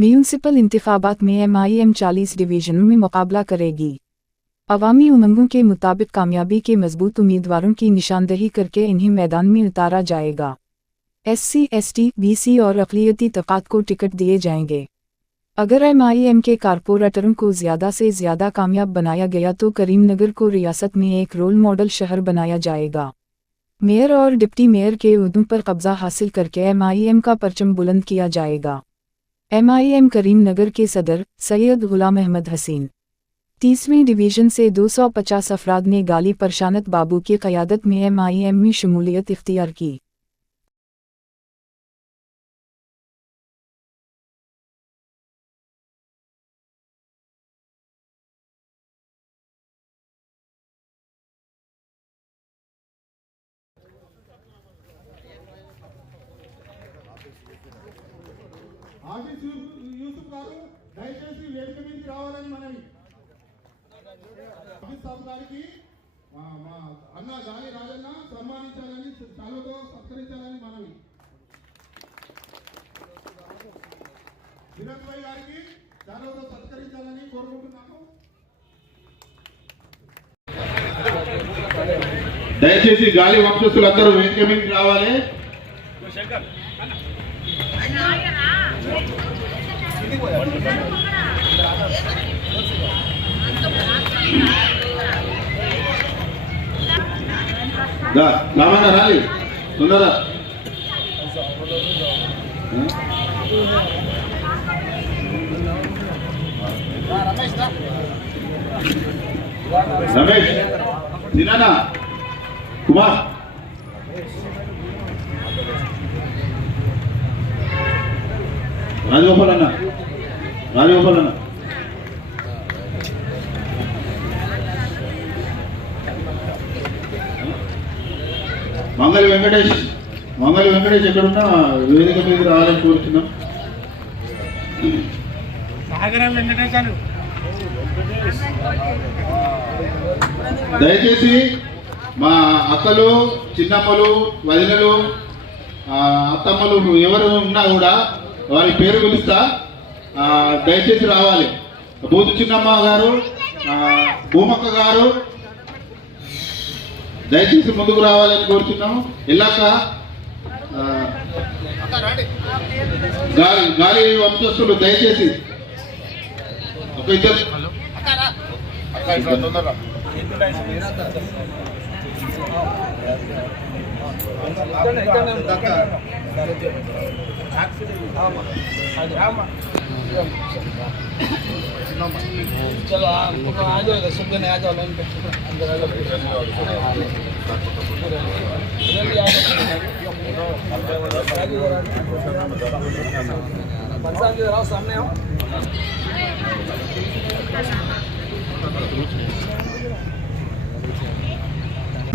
Municipal इंतखाबात में MIM 40 डिवीजनों में मुकाबला करेगी। अवामी उमंगों के मुताबिक कामयाबी के मजबूत उम्मीदवारों की निशानदही करके इन्हें मैदान में उतारा जाएगा। SC, ST, BC और अक़लियती तबक़ात को टिकट दिए जाएंगे। अगर MIM के कारपोरेटरों को ज़्यादा से ज़्यादा कामयाब बनाया गया तो करीमनगर को रियासत में एक रोल मॉडल शहर बनाया जाएगा। मेयर और डिप्टी मेयर के ओहदों पर कब्जा हासिल करके MIM का परचम बुलंद किया जाएगा। MIM करीमनगर के सदर सैयद गुलाम अहमद हसीन 30वीं डिवीज़न से 250 अफराद ने गाली परशानत बाबू की क़यादत में MIM में शमूलियत इख्तियार की। ఆఫీస్ యూసుఫ్ గారు దయచేసి వేదిక మీదకి రావాలని మనవి. ఆఫీస్ స్టాఫ్ గారికి మా అన్న గాలి రాజన్న సన్మానించాలని చాలుతో సత్కరించాలని మనవి. వినోద్ భాయ్ గారికి చాలుతో సత్కరించాలని కోరుకుంటున్నాము. దయచేసి గాలి వంశస్థులందరూ వేదిక మీదకి రావాలి. రామన్న రాలి తొందర రమేష్ దినానా కుమార్ రాజగోపాల్ అన్న మంగళి వెంకటేష్ ఎక్కడున్నా వేదిక మీద రావాలని కోరుతున్నాం. దయచేసి మా అక్కలు చిన్నమ్మలు వదినలు అత్తమ్మలు ఎవరు ఉన్నా కూడా వారి పేరు పిలుస్తా, దయచేసి రావాలి. బూతు చిన్నమ్మ గారు, భూమక్క గారు దయచేసి ముందుకు రావాలని కోరుతున్నాము. ఇలాక గాలి వంశస్థులు దయచేసి ఒక ఇద్దరు चलो आ जाओ, सुबह आ जाओ लाइन पे अंदर आ जाओ। सामने आओ।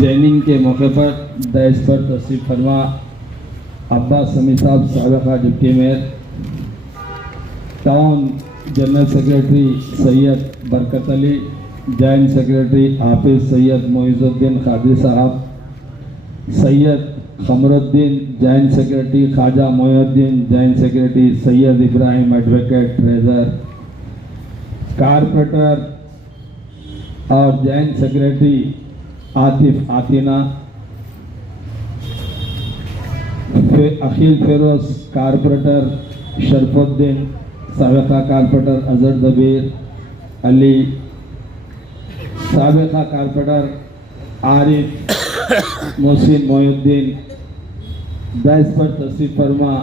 जैनिंग के मौके पर दहस पर तशरीफ फरमा अब्बास समी साहब साबिक़ा deputy mayor, town general secretary Syed Barkat Ali, joint secretary Hafiz Syed Moizuddin Khadi साहब, Syed Khamaruddin joint secretary, Khwaja Moinuddin joint secretary, Syed Ibrahim advocate treasurer, corporator और joint secretary Atif Atina, Akhil Feroz corporator, Sharafuddin साबिक़ा कारपोरेटर अजहर दबीर अली, साबिक़ा कारपोरेटर आरिफ मोहसिन मोइनुद्दीन, दहस पर तशरीफ फरमा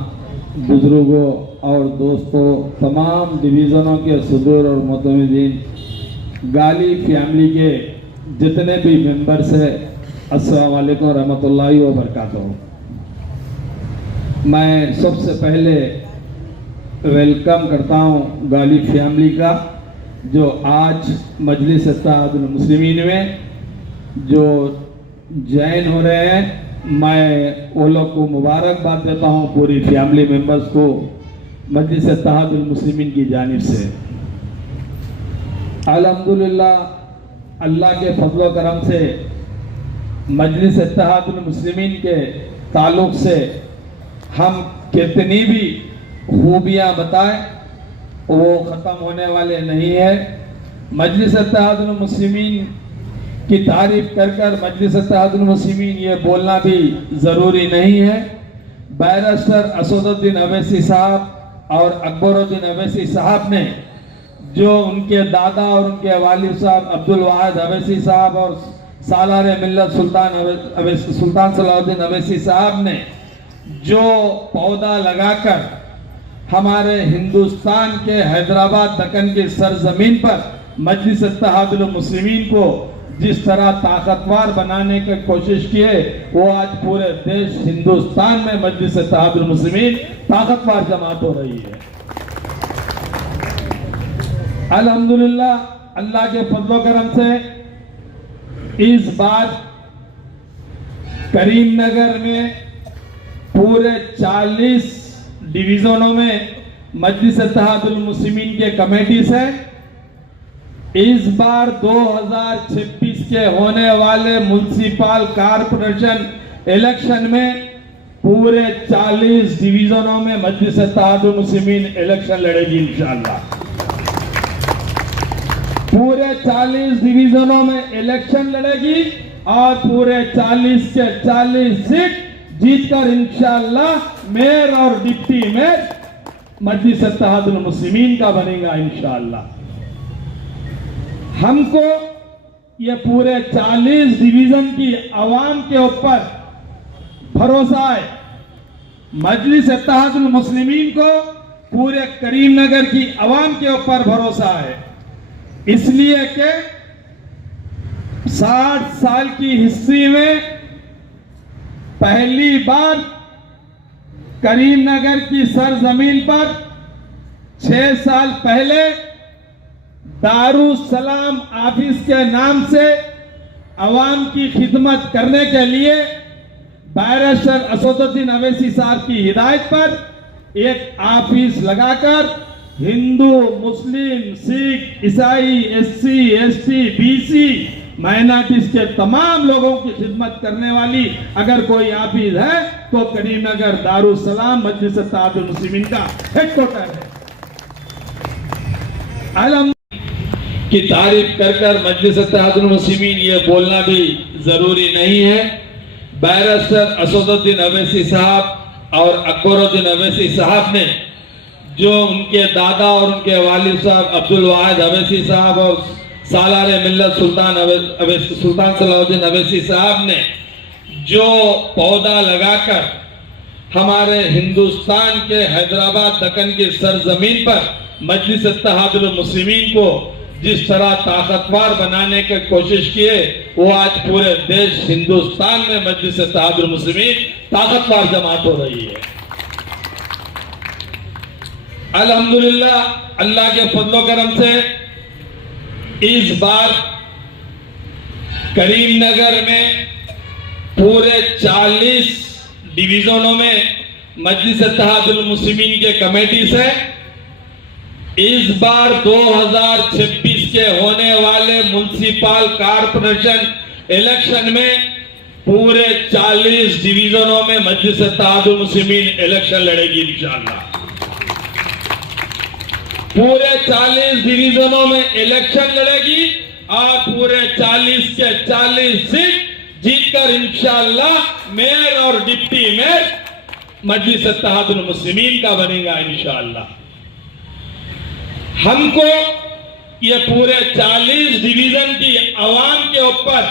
बुजुर्गों और दोस्तों, तमाम डिवीज़नों के सदर और मुतमिदीन, गाली फैमिली के जितने भी मेंबर्स हैं, अस्सलाम वालेकुम रहमतुल्लाहि व बरकातहू। मैं सबसे पहले वेलकम करता हूँ गाली फैमिली का, जो आज मजलिस इत्तेहादुल मुस्लिमीन में जो ज्वाइन हो रहे हैं। मैं वो लोग को मुबारकबाद देता हूँ, पूरी फैमिली मेंबर्स को मजलिस इत्तेहादुल मुस्लिमीन की जानिब से। अल्हम्दुलिल्लाह, अल्लाह के फजल करम से मजलिस इत्तेहादुल मुस्लिमीन के ताल्लुक़ से हम कितनी भी खूबियाँ बताएं वो ख़त्म होने वाले नहीं है। मजलिस इत्तेहादुल मुस्लिमीन की तारीफ कर कर मजलिस इत्तेहादुल मुस्लिमीन ये बोलना भी ज़रूरी नहीं है। बैरिस्टर असदुद्दीन अवैसी साहब और अकबरुद्दीन अवैसी साहब ने जो उनके दादा और उनके वालिद साहब अब्दुल वाहिद अवैसी साहब और सालार मिल्लत सुल्तान सलाहुद्दीन अवैसी साहब ने जो पौधा लगाकर हमारे हिंदुस्तान के हैदराबाद दक्कन की सरजमीन पर मजलिस इत्तेहादुल मुस्लिमीन को जिस तरह ताकतवर बनाने की कोशिश की है, वो आज पूरे देश हिंदुस्तान में मजलिस इत्तेहादुल मुस्लिमीन ताकतवर जमात हो रही है। अल्हम्दुलिल्लाह, अल्लाह के फजलो करम से इस बार करीमनगर में पूरे 40 डिवीजनों में मजलिस इत्तेहादुल मुस्लिमीन के कमेटीज है। इस बार 2026 के होने वाले म्युनिसिपल कॉरपोरेशन इलेक्शन में पूरे 40 डिवीजनों में मजलिस इत्तेहादुल मुस्लिमीन इलेक्शन लड़ेगी इंशाअल्लाह। पूरे 40 डिवीजनों में इलेक्शन लड़ेगी और पूरे 40 के 40 सीट जीतकर इंशाअल्लाह मेयर और डिप्टी मेयर मजलिस इत्तेहादुल मुस्लिमीन का बनेगा इंशाअल्लाह। हमको ये पूरे 40 डिवीजन की आवाम के ऊपर भरोसा है। मजलिस इत्तेहादुल मुस्लिमीन को पूरे करीमनगर की आवाम के ऊपर भरोसा है, इसलिए कि 60 साल की हिस्ट्री में पहली बार करीमनगर की सरजमीन पर 6 साल पहले दारुसलाम ऑफिस के नाम से अवाम की खिदमत करने के लिए बैरिस्टर असदुद्दीन अवैसी साहब की हिदायत पर एक ऑफिस लगाकर हिंदू, मुस्लिम, सिख, ईसाई, एससी, एसटी, बीसी माइनॉरिटीज के तमाम लोगों की खिदमत करने वाली अगर कोई ऑफिस है तो करीमनगर दारुसलाम मजलिस इत्तेहादुल मुस्लिमीन का हेडक्वार्टर है। की तारीफ कर कर मजलिस इत्तेहादुल मुस्लिमीन ये बोलना भी जरूरी नहीं है। बैरिस्टर असदुद्दीन अवैसी साहब और अकबरुद्दीन अवैसी साहब ने जो उनके दादा और उनके वालिद साहब अब्दुल वाहिद अवैसी साहब और सालार मिल्लत सुल्तान सलाहुद्दीन अवैसी साहब ने जो पौधा लगाकर हमारे हिंदुस्तान के हैदराबाद दक्कन की सरजमीन पर मजलिस इत्तेहादुल मुस्लिमीन को जिस तरह ताकतवर बनाने की कोशिश की है, वो आज पूरे देश हिंदुस्तान में मजलिस इत्तेहादुल मुस्लिमीन ताकतवर जमात हो रही है। अल्हम्दुलिल्लाह, अल्लाह के फजलो करम से इस बार करीमनगर में पूरे 40 डिवीजनों में मजलिस इत्तेहादुल मुस्लिमीन के कमेटीज है। इस बार 2026 के होने वाले म्युनिसिपल कॉरपोरेशन इलेक्शन में पूरे 40 डिवीजनों में मजलिस इत्तेहादुल मुस्लिमीन इलेक्शन लड़ेगी इंशाअल्लाह। पूरे 40 डिवीजनों में इलेक्शन लड़ेगी और पूरे 40 के 40 सीट जीतकर इंशाअल्लाह मेयर और डिप्टी मेयर मजलिस इत्तेहादुल मुस्लिमीन का बनेगा इंशाअल्लाह। हमको ये पूरे 40 डिवीजन की आवाम के ऊपर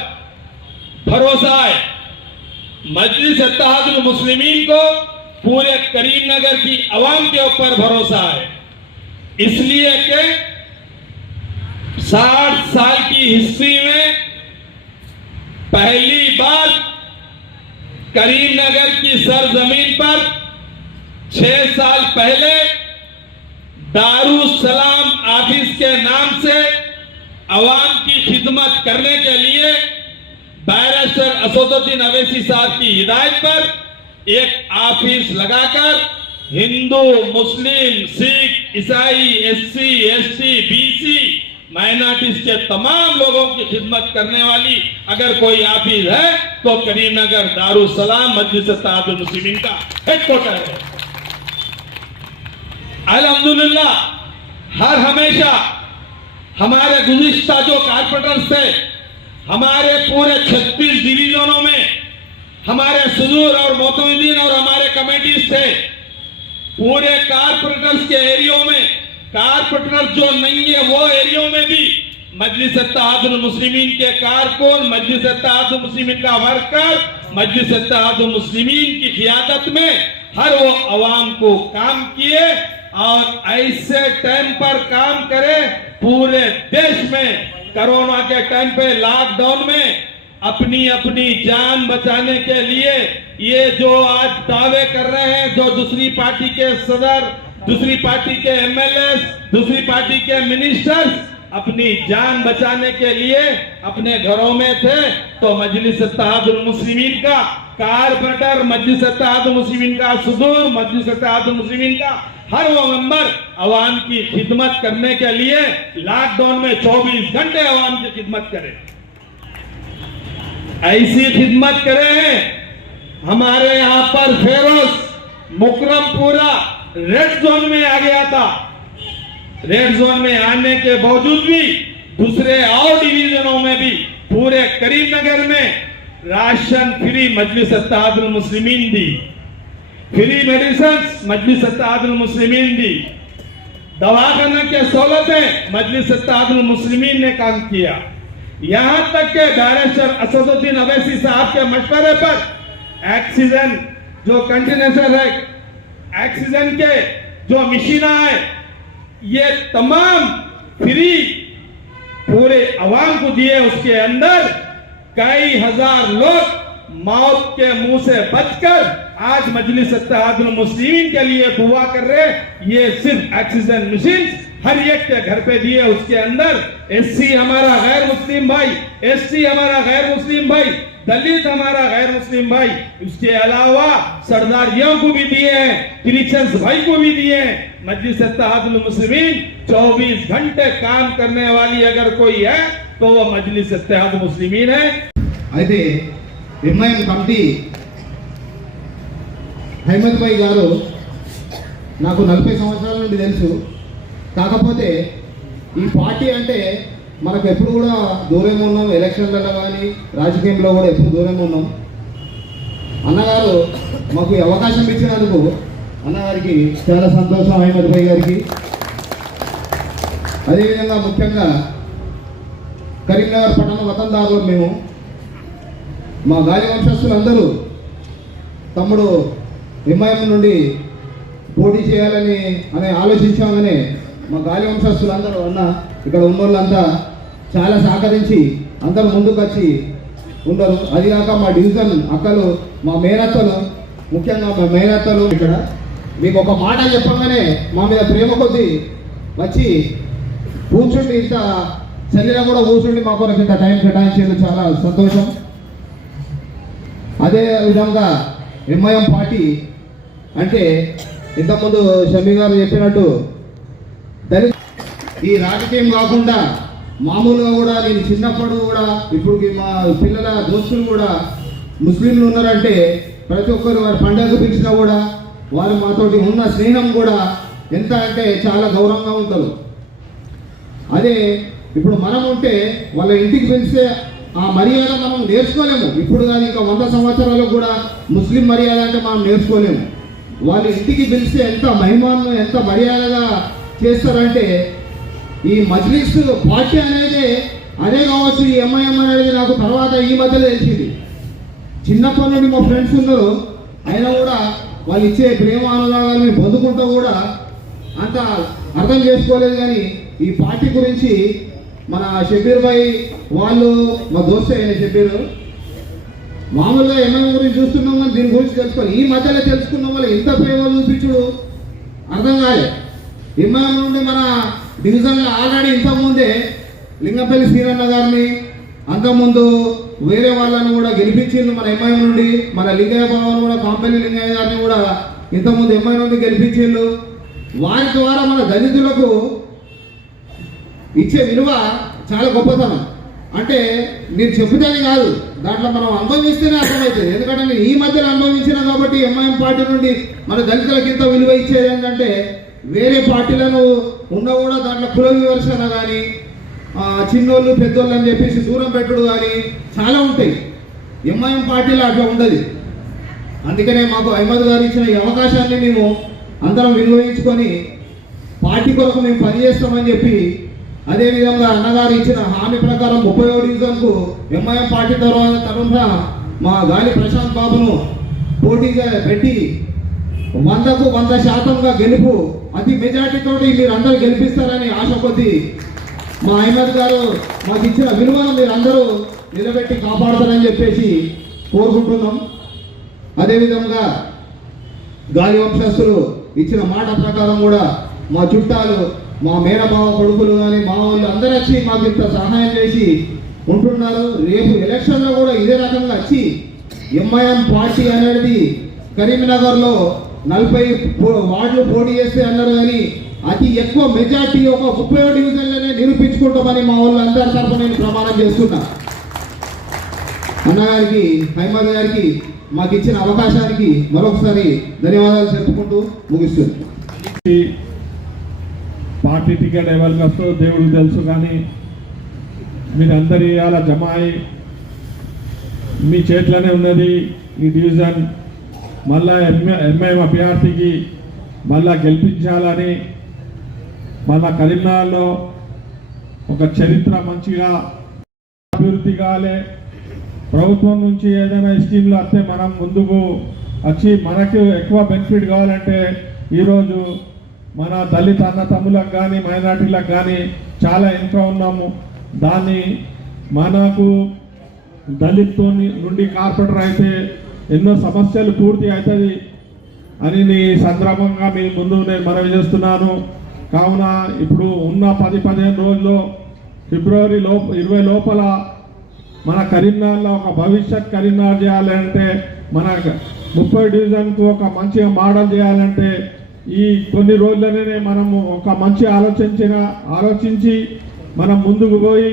भरोसा है। मजलिस इत्तेहादुल मुस्लिमीन को पूरे करीमनगर की आवाम के ऊपर भरोसा है, इसलिए कि 60 साल की हिस्ट्री में पहली बार करीमनगर की सरजमीन पर 6 साल पहले दारुसलाम ऑफिस के नाम से अवाम की खिदमत करने के लिए बैरिस्टर असदुद्दीन अवैसी साहब की हिदायत पर एक ऑफिस लगाकर हिंदू, मुस्लिम, सिख, ईसाई, एससी, एसटी, बीसी माइनॉरिटीज के तमाम लोगों की खिदमत करने वाली अगर कोई ऑफिस है तो करीमनगर दारुसलाम मजलिस इत्तेहादुल मुस्लिमीन का हेडक्वार्टर है। अल्हम्दुलिल्लाह, हर हमेशा हमारे गुज़िश्ता जो कारपोरेटर्स थे, हमारे पूरे 36 डिवीजनों में हमारे सदूर और मोतमिदीन और हमारे कमेटीज थे। पूरे कारपोरेटर्स के एरियो में, कारपोरेटर जो नहीं है वो एरियो में भी मजलिस इत्तेहादुल मुस्लिमीन के कारकुन, मजलिस इत्तेहादुल मुस्लिमीन का वर्कर, मजलिस इत्तेहादुल मुस्लिमीन की क़ियादत में हर वो अवाम को काम किए और ऐसे टाइम पर काम करे। पूरे देश में कोरोना के टाइम पे लॉकडाउन में अपनी अपनी जान बचाने के लिए ये जो आज दावे कर रहे हैं, जो दूसरी पार्टी के सदर, दूसरी पार्टी के एमएलए, दूसरी पार्टी के मिनिस्टर्स अपनी जान बचाने के लिए अपने घरों में थे, तो मजलिस इत्तेहादुल मुस्लिमीन का कारपोरेटर, मजलिस इत्तेहादुल मुस्लिमीन का सदूर, मजलिस इत्तेहादुल मुस्लिमीन का हर वो मेंबर अवाम की खिदमत करने के लिए लॉकडाउन में 24 घंटे अवाम की खिदमत करे। ऐसी खिदमत करे हैं। हमारे यहाँ पर फेरोज मुकरमपुरा रेड जोन में आ गया था। रेड जोन में आने के बावजूद भी दूसरे और डिवीजनों में भी पूरे करीमनगर में राशन फ्री मजलिस इत्तेहादुल मुस्लिमीन दी, फ्री मेडिसिन मजलिस इत्तेहादुल मुस्लिमीन दी, दवाखाना के सहूलतें मजलिस इत्तेहादुल मुस्लिमीन ने काम किया। यहां तक के डायरेक्टर असदुद्दीन अवैसी साहब के मशवरे पर ऑक्सीजन जो कंटेनर है, ऑक्सीजन के जो मशीना है, ये तमाम फ्री पूरे अवाम को दिए। उसके अंदर कई हजार लोग मौत के मुंह से बचकर आज मजलिस इत्तेहादुल मुस्लिमीन के लिए दुआ कर रहे। ये सिर्फ ऑक्सीजन मशीन हर एक के घर पे दिए। उसके अंदर एससी हमारा गैर मुस्लिम भाई, एसटी हमारा गैर मुस्लिम भाई, दलित हमारा गैर मुस्लिम भाई, उसके अलावा सरदारियों को भी दिए हैं, क्रिश्चियंस भाई को भी दिए हैं। मजलिस इत्तेहादुल मुस्लिमीन 24 घंटे काम करने वाली अगर कोई है तो वो मजलिस इत्तेहादुल मुस्लिमीन है। అయితే ఎంఐఎం కమిటీ హైమద్ భాయ్ గారు నాకు 40 సంవత్సరాల నుండి తెలుసు. కాకపోతే ఈ పార్టీ అంటే మనకు ఎప్పుడు కూడా దూరంగా ఉన్నాం. ఎలక్షన్లలో కానీ రాజకీయంలో కూడా ఎప్పుడు దూరంగా ఉన్నాం. అన్నగారు మాకు ఈ అవకాశం ఇచ్చినందుకు అన్నగారికి చాలా సంతోషం. హైమద్ భాయ్ గారికి అదేవిధంగా ముఖ్యంగా కరీంనగర్ పట్టణ వతందారులు మేము మా గాలి వంశస్థులందరూ తమ్ముడు ఎంఐఎం నుండి పోటీ చేయాలని ఆలోచించామని మా గాలి వంశస్థులందరూ అన్న ఇక్కడ ఉన్న వాళ్ళంతా చాలా సహకరించి అందరూ ముందుకు వచ్చి ఉండరు. అది కాక మా డివిజన్ అక్కలు, మా మేనత్తలు, ముఖ్యంగా మా మేనత్తలు ఇక్కడ మీకు ఒక మాట చెప్పగానే మా మీద ప్రేమ కొద్దీ వచ్చి కూర్చుండి, ఇంత చలిలో కూడా కూర్చుండి మా కొరకు ఇంత టైం కేటాయించేది చాలా సంతోషం. అదే విధంగా ఎంఐఎం పార్టీ అంటే ఇంతకుముందు షమీ గారు చెప్పినట్టు దళిత ఈ రాజకీయం కాకుండా మామూలుగా కూడా నేను చిన్నప్పుడు కూడా ఇప్పుడు మా పిల్లల దోస్తులు కూడా ముస్లింలు ఉన్నారంటే ప్రతి ఒక్కరు వారి పండుగకు పిలిచినా కూడా వారు మాతోటి ఉన్న స్నేహం కూడా ఎంత అంటే చాలా గౌరవంగా ఉంటారు. అదే ఇప్పుడు మనం ఉంటే వాళ్ళ ఇంటికి పిలిస్తే ఆ మర్యాద మనం నేర్చుకోలేము. ఇప్పుడు కానీ ఇంకా 100 సంవత్సరాలు కూడా ముస్లిం మర్యాద అంటే మనం నేర్చుకోలేము. వాళ్ళ ఇంటికి పిలిస్తే ఎంత మహిమాను, ఎంత మర్యాదగా చేస్తారంటే ఈ మజ్లిస్ పార్టీ అనేది అదే కావచ్చు. ఈ ఎంఐఎం అనేది నాకు తర్వాత ఈ మధ్యలో తెలిసింది. చిన్నప్పటి నుండి మా ఫ్రెండ్స్ ఉన్నారు, అయినా కూడా వాళ్ళు ఇచ్చే ప్రేమ అనురాగాలను పొందుకుంటూ కూడా అంత అర్థం చేసుకోలేదు. కానీ ఈ పార్టీ గురించి మన షబీర్ భాయ్ వాళ్ళు మా దోస్తు అయిన షబీర్ మామూలుగా ఎంఐఎం గురించి చూస్తున్నాం కానీ దీని గురించి తెలుసుకోవాలి. ఈ మధ్యలో తెలుసుకున్న వాళ్ళు ఇంత ప్రేమ చూపించుడు అర్థం కాలే. ఎంఐఎం నుండి మన డివిజన్లో ఆల్రెడీ ఇంతకుముందే లింగంపల్లి శ్రీరన్న గారిని, అంతకుముందు వేరే వాళ్ళని కూడా గెలిపించిండు మన ఎంఐఎం నుండి. మన లింగయ్య బాబుని కూడా, కాంపల్లి లింగయ్య గారిని కూడా ఇంతకుముందు ఎంఐఎం నుండి గెలిపించిండు. వారి ద్వారా మన దళితులకు ఇచ్చే విలువ చాలా గొప్పతనం. అంటే నేను చెబుతానే కాదు, దాంట్లో మనం అనుభవిస్తేనే అర్థమవుతుంది. ఎందుకంటే నేను ఈ మధ్యలో అనుభవించిన కాబట్టి ఎంఐఎం పార్టీ నుండి మన దళితులకు ఇంత విలువ ఇచ్చేది ఏంటంటే వేరే పార్టీలను ఉన్నా కూడా దాంట్లో కుల వివక్షణ కానీ చిన్నోళ్ళు పెద్దోళ్ళు అని చెప్పేసి దూరం పెట్టుడు కానీ చాలా ఉంటాయి. ఎంఐఎం పార్టీలో అట్లా ఉండదు. అందుకనే మాకు అహ్మద్ గారు ఇచ్చిన ఈ అవకాశాన్ని మేము అందరం వినియోగించుకొని పార్టీ కొరకు మేము పనిచేస్తామని చెప్పి, అదేవిధంగా అన్నగారు ఇచ్చిన హామీ ప్రకారం 31 డివిజన్కు ఎంఐఎం పార్టీ తరఫున మా గాలి ప్రశాంత్ బాబును పోటీగా పెట్టి 100కు 100% గెలుపు అతి మెజార్టీతో మీరు అందరూ గెలిపిస్తారని ఆశ కొద్దీ మా అహ్మద్ గారు మాకు ఇచ్చిన విలువను మీరు అందరూ నిలబెట్టి కాపాడతారని చెప్పేసి కోరుకుంటున్నాం. అదేవిధంగా గాలి వంశస్థులు ఇచ్చిన మాట ప్రకారం కూడా మా చుట్టాలు, మా మేనమావ కొడుకులు కానీ మా వాళ్ళు అందరూ వచ్చి మాకు ఇంత సహాయం చేసి ఉంటున్నారు. రేపు ఎలక్షన్లో కూడా ఇదే రకంగా వచ్చి ఎంఐఎం పార్టీ అనేది కరీంనగర్లో 40 వార్డులు పోటీ చేస్తే అన్నారు, కానీ అతి ఎక్కువ మెజార్టీ ఒక 31 డివిజన్లోనే నిరూపించుకుంటామని మా వాళ్ళు అందరి తరఫున నేను ప్రమాణం చేస్తున్నా. అన్నగారికి, అహ్మద్ గారికి మాకు ఇచ్చిన అవకాశానికి మరొకసారి ధన్యవాదాలు చెప్పుకుంటూ ముగిస్తుంది. పార్టీ టికెట్ ఎవరికి వస్తుందో దేవుడికి తెలుసు, కానీ మీరందరి అలా జమ అయి మీ చేతిలోనే ఉన్నది ఈ డివిజన్. మళ్ళా ఎంఐఎం అభ్యర్థికి మళ్ళా గెలిపించాలని, మళ్ళా కరీంనగర్లో ఒక చరిత్ర మంచిగా అభివృద్ధి కావాలి. ప్రభుత్వం నుంచి ఏదైనా స్కీమ్లు వస్తే మనం ముందుకు వచ్చి మనకు ఎక్కువ బెనిఫిట్ కావాలంటే ఈరోజు మన దళిత అన్న తమ్ములకు కానీ మైనార్టీలకు కానీ చాలా వెనుక ఉన్నాము. దాన్ని మనకు దళిత్తో నుండి కార్పొరేటర్ అయితే ఎన్నో సమస్యలు పూర్తి అవుతుంది అని నీ సందర్భంగా మీ ముందు నేను మనవి చేస్తున్నాను. కావున ఇప్పుడు ఉన్న 10-15 రోజుల్లో ఫిబ్రవరి 20 లోపల మన కరీంనగర్లో ఒక భవిష్యత్ కరీంనగర్ చేయాలంటే, మన 30 డివిజన్కు ఒక మంచిగా మోడల్ చేయాలంటే ఈ కొన్ని రోజులనే మనము ఒక మంచి ఆలోచించి మనం ముందుకు పోయి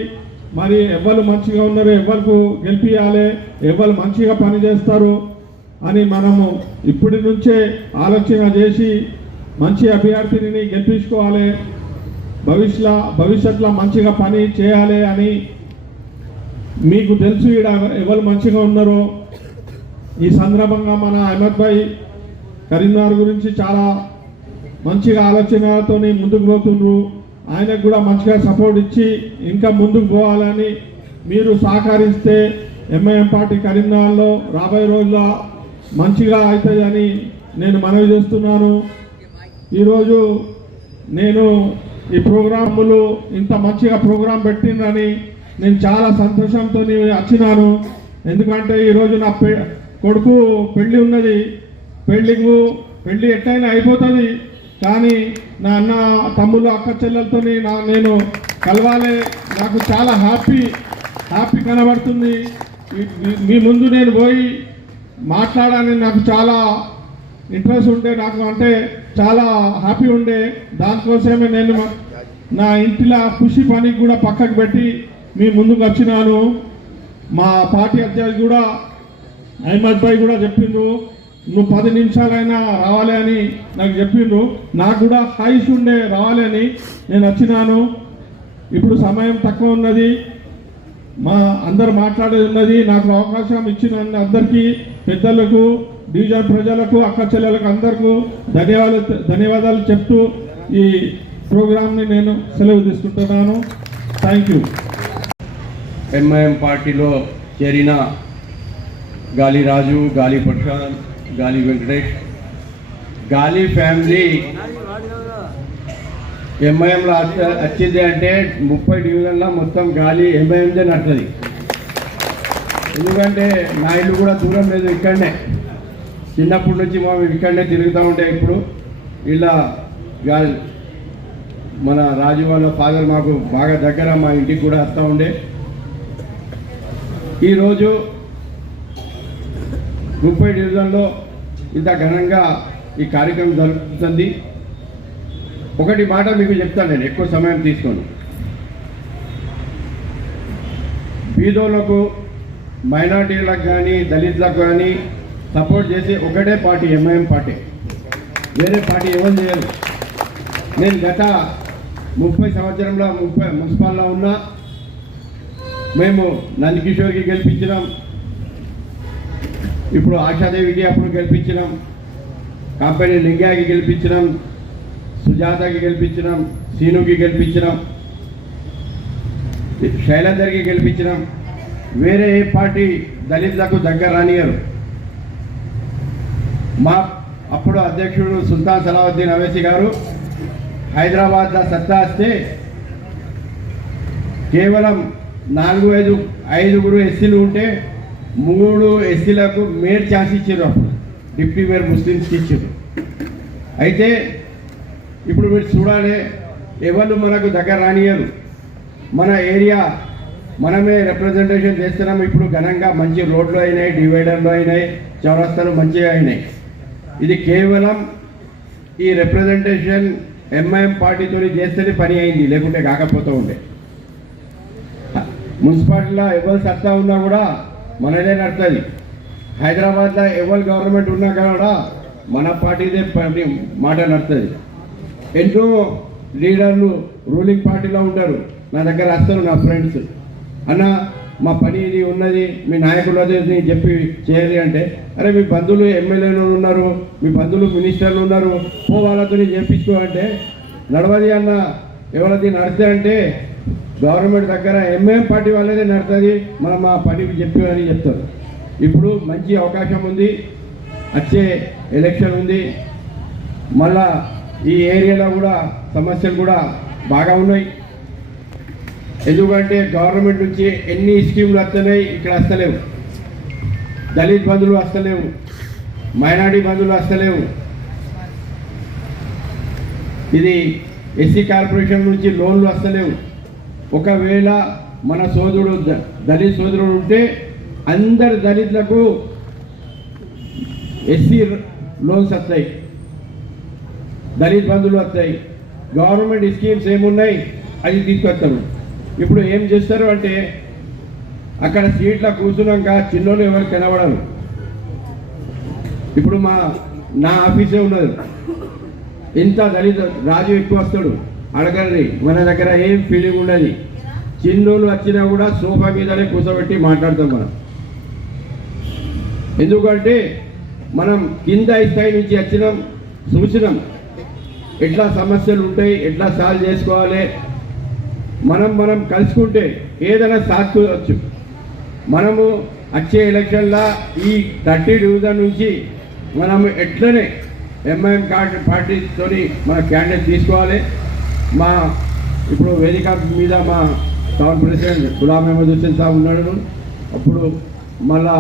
మరి ఎవరు మంచిగా ఉన్నారు, ఎవరికి గెలిపియాలి, ఎవరు మంచిగా పనిచేస్తారు అని మనము ఇప్పటి నుంచే ఆలోచన చేసి మంచి అభ్యర్థిని గెలిపించుకోవాలి, భవిష్యత్తులో మంచిగా పని చేయాలి అని మీకు తెలుసు. ఇక్కడ ఎవరు మంచిగా ఉన్నారో ఈ సందర్భంగా మన అహ్మద్ భాయ్ కరీంనగర్ గురించి చాలా మంచిగా ఆలోచనలతో ముందుకు పోతుండ్రు. ఆయనకు కూడా మంచిగా సపోర్ట్ ఇచ్చి ఇంకా ముందుకు పోవాలని మీరు సహకరిస్తే ఎంఐఎం పార్టీ కరీంనగర్లో రాబోయే రోజుల్లో మంచిగా అవుతుందని నేను మనవి చేస్తున్నాను. ఈరోజు నేను ఈ ప్రోగ్రాములు ఇంత మంచిగా ప్రోగ్రాం పెట్టిందని నేను చాలా సంతోషంతో వచ్చినాను. ఎందుకంటే ఈరోజు నా కొడుకు పెళ్ళి ఉన్నది. పెళ్ళి ఎట్లయినా అయిపోతుంది, కానీ నా అన్న తమ్ముళ్ళు అక్క చెల్లెలతో నేను కలవాలి. నాకు చాలా హ్యాపీ కనబడుతుంది. మీ ముందు నేను పోయి మాట్లాడాలని నాకు చాలా ఇంట్రెస్ట్ ఉండే, నాకు అంటే చాలా హ్యాపీ ఉండే. దానికోసమే నేను నా ఇంటిలో కృషి పని కూడా పక్కకు పెట్టి మీ ముందుకు వచ్చినాను. మా పార్టీ అధ్యక్షుడు కూడా అహ్మద్ భాయ్ కూడా చెప్పిండ్రు, నువ్వు 10 నిమిషాలైనా రావాలి అని నాకు చెప్పిండ్రు. నాకు కూడా హైస్ ఉండే రావాలి అని నేను వచ్చినాను. ఇప్పుడు సమయం తక్కువ ఉన్నది, మా అందరు మాట్లాడేది ఉన్నది. నాకు అవకాశం ఇచ్చిన అందరికీ, పెద్దలకు, డివిజన్ ప్రజలకు, అక్క చెల్లెలకు అందరికీ ధన్యవాదాలు చెప్తూ ఈ ప్రోగ్రామ్ని నేను సెలవు తీసుకుంటున్నాను. Thank you. ఎంఐఎం పార్టీలో చేరిన గాలి రాజు, గాలి ప్రశాంత్, గాలి వెంకటేష్, గాలి ఫ్యామిలీ ఎంఐఎంలో వచ్చింది అంటే 30 డివిజన్లో మొత్తం గాలి ఎంఐఎందే నడుతుంది. ఎందుకంటే నా ఇల్లు కూడా దూరం లేదు, ఇక్కడనే చిన్నప్పటి నుంచి మేము ఇక్కడనే తిరుగుతూ ఉంటే ఇప్పుడు ఇలా గాలి మన రాజు వాళ్ళ ఫాదర్ మాకు బాగా దగ్గర, మా ఇంటికి కూడా వస్తూ ఉండే. ఈరోజు 30 డివిజన్లో ఇంత ఘనంగా ఈ కార్యక్రమం జరుగుతుంది. ఒకటి మాట మీకు చెప్తాను, నేను ఎక్కువ సమయం తీసుకోను. బీదోళ్లకు, మైనార్టీలకు కానీ దళితులకు కానీ సపోర్ట్ చేసే ఒకటే పార్టీ ఎంఐఎం పార్టీ, వేరే పార్టీ ఎవరు చేయరు. నేను గత 30 సంవత్సరంలో మున్సిపాల్లో ఉన్నా. మేము నందికిషోర్కి గెలిపించినాం, ఇప్పుడు ఆశాదేవికి అప్పుడు గెలిపించినాం, కంపెనీ లింగాకి గెలిపించినాం, సుజాతకి గెలిపించినాం, సీనుకి గెలిపించినాం, శైలేందర్కి గెలిపించినాం. వేరే ఏ పార్టీ దళితులకు దగ్గర రానియరు. మా అప్పుడు అధ్యక్షుడు సుల్తాన్ సలావుద్దీన్ అవైసీ గారు హైదరాబాద్లో సత్తా వస్తే కేవలం 4-5 ఎస్సీలు ఉంటే 3 ఎస్సీలకు మేయర్ ఛాన్స్ ఇచ్చారు. అప్పుడు డిప్యూటీ మేయర్ ముస్లిమ్స్కి ఇచ్చారు. అయితే ఇప్పుడు మీరు చూడాలి, ఎవరు మనకు దగ్గర రానియరు. మన ఏరియా మనమే రిప్రజెంటేషన్ చేస్తున్నాం. ఇప్పుడు ఘనంగా మంచి రోడ్లు అయినాయి, డివైడర్లు అయినాయి, చౌరస్తాలు మంచిగా అయినాయి. ఇది కేవలం ఈ రిప్రజెంటేషన్ ఎంఐఎం పార్టీతో చేస్తేనే పని అయింది, లేకుంటే కాకపోతూ ఉండే. మున్సిపాలిటీలో ఎవరు సత్తా ఉన్నా కూడా మనదే నడుతుంది. హైదరాబాద్లో ఎవరు గవర్నమెంట్ ఉన్నా కూడా మన పార్టీదే మాట నడుతుంది. ఎన్నో లీడర్లు రూలింగ్ పార్టీలో ఉంటారు, నా దగ్గర వస్తారు నా ఫ్రెండ్స్, అన్న మా పని ఇది ఉన్నది, మీ నాయకులు అదే చెప్పి చేయాలి అంటే, అరే మీ బంధువులు ఎమ్మెల్యేలు ఉన్నారు, మీ బంధువులు మినిస్టర్లు ఉన్నారు, వాళ్ళతో చేయించుకో అంటే నడవది అన్న. ఎవరిది నడితే అంటే గవర్నమెంట్ దగ్గర ఎంఐఎం పార్టీ వాళ్ళదే నడుతుంది, మనం మా పని చెప్పి అని చెప్తారు. ఇప్పుడు మంచి అవకాశం ఉంది, వచ్చే ఎలక్షన్ ఉంది. మళ్ళా ఈ ఏరియాలో కూడా సమస్యలు కూడా బాగా ఉన్నాయి. ఎందుకంటే గవర్నమెంట్ నుంచి ఎన్ని స్కీములు వస్తున్నాయి, ఇక్కడ వస్తలేవు. దళిత్ బంధువులు వస్తలేవు, మైనారిటీ బంధువులు వస్తలేవు. ఇది ఎస్సీ కార్పొరేషన్ నుంచి లోన్లు వస్తలేవు. ఒకవేళ మన సోదరుడు దళిత్ సోదరుడు ఉంటే అందరు దళితులకు ఎస్సీ లోన్స్ వస్తాయి, దళిత్ బంధువులు వస్తాయి. గవర్నమెంట్ స్కీమ్స్ ఏమున్నాయి అది తీసుకొస్తారు. ఇప్పుడు ఏం చేస్తారు అంటే అక్కడ సీట్లో కూర్చున్నాక చిన్నోళ్ళు ఎవరు కనబడరు. ఇప్పుడు నా ఆఫీసే ఉన్నది, ఇంత దళిత రాజు ఎక్కువ వస్తాడు, అడగండి, మన దగ్గర ఏం ఫీలింగ్ ఉండదు. చిన్నోళ్ళు వచ్చినా కూడా సోఫా మీదనే కూర్చోబెట్టి మాట్లాడతాం మనం. ఎందుకంటే మనం కింద స్థాయి నుంచి వచ్చినాం, చూసినాం ఎట్లా సమస్యలు ఉంటాయి, ఎట్లా సాల్వ్ చేసుకోవాలి. మనం కలుసుకుంటే ఏదైనా సాధించవచ్చు. మనము వచ్చే ఎలక్షన్లో ఈ 30 డివిజన్ నుంచి మనం ఎట్లనే ఎంఐఎం పార్టీతో మన క్యాండిడేట్ తీసుకోవాలి. ఇప్పుడు వేదిక మీద మా టౌన్ ప్రెసిడెంట్ గులాం అహ్మద్ హుస్సేన్ సాబ్ ఉన్నాడు. అప్పుడు మళ్ళా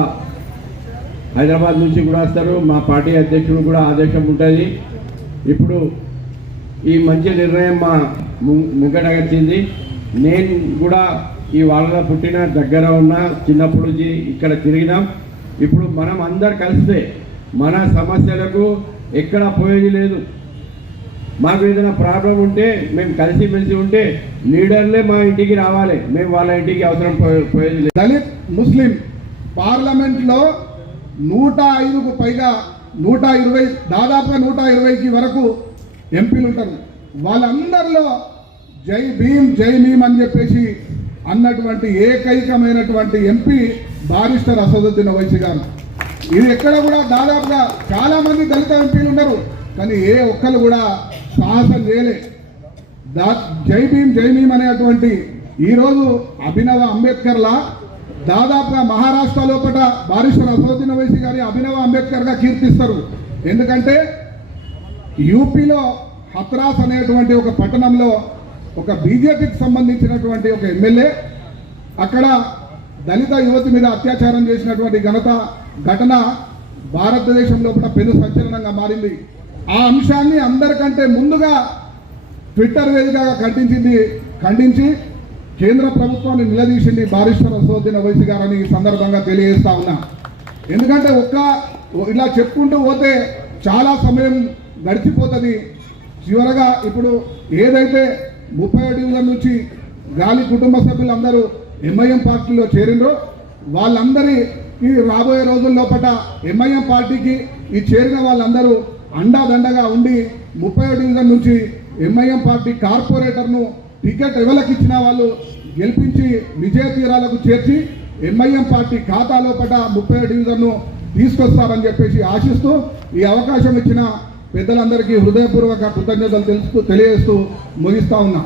హైదరాబాద్ నుంచి కూడా వస్తారు, మా పార్టీ అధ్యక్షుడు కూడా ఆదేశం ఉంటుంది. ఇప్పుడు ఈ మంచి నిర్ణయం మా ముంగట వచ్చింది. నేను కూడా ఈ వాళ్ళలో పుట్టిన దగ్గర ఉన్న చిన్నప్పుడు నుంచి ఇక్కడ తిరిగినాం. ఇప్పుడు మనం అందరు కలిస్తే మన సమస్యలకు ఎక్కడ పోయేది లేదు. మాకు ఏదైనా ప్రాబ్లం ఉంటే మేము కలిసిమెలిసి ఉంటే లీడర్లే మా ఇంటికి రావాలి, మేము వాళ్ళ ఇంటికి అవసరం పోయేది లేదు. దళిత్ ముస్లిం పార్లమెంట్లో 105కు పైగా 120 దాదాపుగా 120కి వరకు ఎంపీలు ఉంటారు. వాళ్ళందరిలో జై భీమ్ అని చెప్పేసి అన్నటువంటి ఏకైకమైనటువంటి ఎంపీ బారిస్టర్ అసదుద్దీన్ ఓవైసీ గారు. ఇది ఎక్కడ కూడా దాదాపుగా చాలా మంది దళిత ఎంపీలు ఉన్నారు, కానీ ఏ ఒక్కరు కూడా సాహసం చేయలే. జై భీమ్ అనేటువంటి ఈరోజు అభినవ అంబేద్కర్లా దాదాపుగా మహారాష్ట్ర లోపల బారిస్టర్ అసదుద్దీన్ ఓవైసీ గారి అభినవ అంబేద్కర్గా కీర్తిస్తారు. ఎందుకంటే యూపీలో హత్రాస్ అనేటువంటి ఒక పట్టణంలో ఒక బీజేపీకి సంబంధించినటువంటి ఒక ఎమ్మెల్యే అక్కడ దళిత యువతి మీద అత్యాచారం చేసినటువంటి ఘటన భారతదేశంలో కూడా పెను సంచలనంగా మారింది. ఆ అంశాన్ని అందరికంటే ముందుగా ట్విట్టర్ వేదికగా ఖండించి కేంద్ర ప్రభుత్వాన్ని నిలదీసింది బారిస్టర్ అసదుద్దీన్ ఓవైసీ గారని ఈ సందర్భంగా తెలియజేస్తా ఉన్నా. ఎందుకంటే ఇలా చెప్పుకుంటూ పోతే చాలా సమయం గడిచిపోతుంది. చివరగా ఇప్పుడు ఏదైతే 30 డివిజన్ నుంచి గాలి కుటుంబ సభ్యులందరూ ఎంఐఎం పార్టీలో చేరిండ్రో వాళ్ళందరికీ రాబోయే రోజుల లోపల ఎంఐఎం పార్టీకి ఈ చేరిన వాళ్ళందరూ అండాదండగా ఉండి 30 డివిజన్ నుంచి ఎంఐఎం పార్టీ కార్పొరేటర్ను టికెట్ ఎవరికి ఇచ్చినా వాళ్ళు గెలిపించి విజయ తీరాలకు చేర్చి ఎంఐఎం పార్టీ ఖాతాలో పడ్డ 30 డివిజన్ను తీసుకొస్తారని చెప్పేసి ఆశిస్తూ ఈ అవకాశం ఇచ్చిన పెద్దలందరికీ హృదయపూర్వక కృతజ్ఞతలు తెలియజేస్తూ ముగిస్తా ఉన్నా.